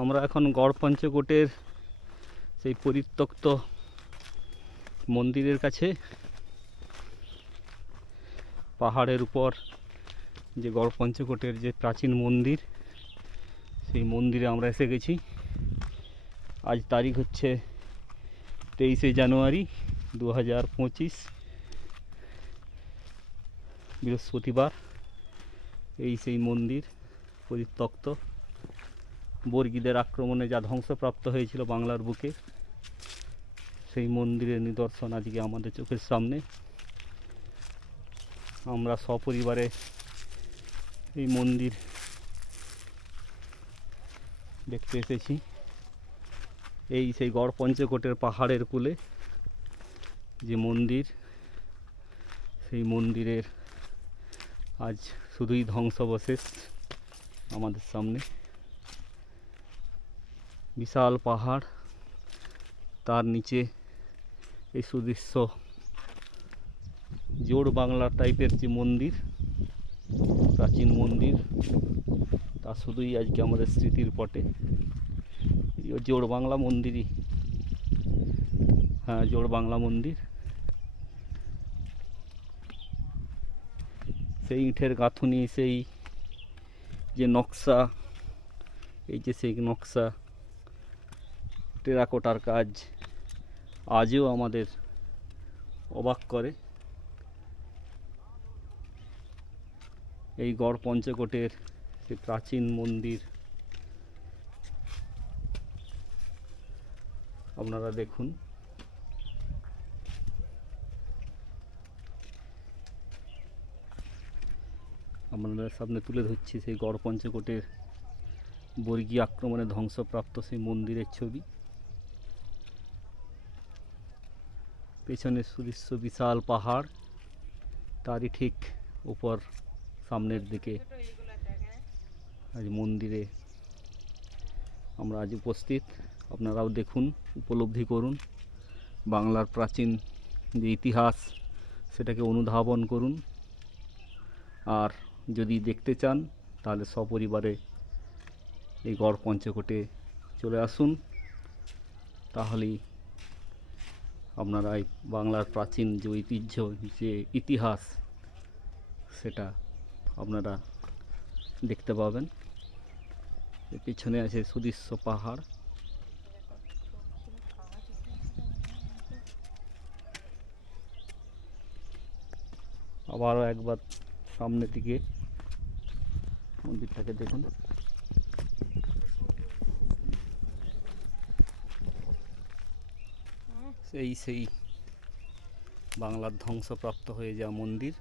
আমরা এখন গড় পঞ্চকোটের সেই পরিত্যক্ত মন্দিরের কাছে, পাহাড়ের উপর যে গড় পঞ্চকোটের যে প্রাচীন মন্দির, সেই মন্দিরে আমরা এসে গেছি। আজ তারিখ হচ্ছে তেইশে জানুয়ারি দু হাজার পঁচিশ, বৃহস্পতিবার। এই সেই মন্দির পরিত্যক্ত। বর্গীদের আক্রমণে যা ধ্বংসপ্রাপ্ত হয়েছিল বাংলার বুকে, সেই মন্দিরের নিদর্শন আজকে আমাদের চোখের সামনে। আমরা সপরিবারে এই মন্দির দেখতে এসেছি। এই সেই গড় পঞ্চকোটের পাহাড়ের কূলে যে মন্দির, সেই মন্দিরের আজ শুধুই ধ্বংসাবশেষ আমাদের সামনে। বিশাল পাহাড়। তার নিচে এই সুদৃশ্য জোড় বাংলা টাইপের যে মন্দির, প্রাচীন মন্দির, তা শুধুই আজকে আমাদের স্মৃতির পটে। জোড় বাংলা মন্দিরই। হ্যাঁ জোড় বাংলা মন্দির। সেই ইটের গাঁথুনি, সেই যে নকশা, এই যে সেই নকশা টেরাকোটার কাজ আজও আমাদের অবাক করে। এই গড় পঞ্চকোটের যে প্রাচীন মন্দির, আপনারা দেখুন। আপনাদের সামনে তুলে ধরছি সেই গড় পঞ্চকোটের বর্গীয় আক্রমণে ধ্বংসপ্রাপ্ত সেই মন্দিরের ছবি। পেছনে সুদৃশ্য বিশাল পাহাড়। তারই ঠিক উপর সামনের দিকে আজ মন্দিরে আমরা আজ উপস্থিত। আপনারাও দেখুন, উপলব্ধি করুন। বাংলার প্রাচীন যে ইতিহাস, সেটাকে অনুধাবন করুন। আর যদি দেখতে চান, তাহলে সপরিবারে এই গড় পঞ্চকোটে চলে আসুন। তাহলেই আপনারা এই বাংলার প্রাচীন যে ঐতিহ্য, যে ইতিহাস, সেটা আপনারা দেখতে পাবেন। পিছনে আছে সুদৃশ্য পাহাড়। আবারও একবার সামনের দিকে মন্দিরটাকে দেখুন। সেই সেই বাংলার ধ্বংসপ্রাপ্ত হয়ে যাওয়া মন্দির।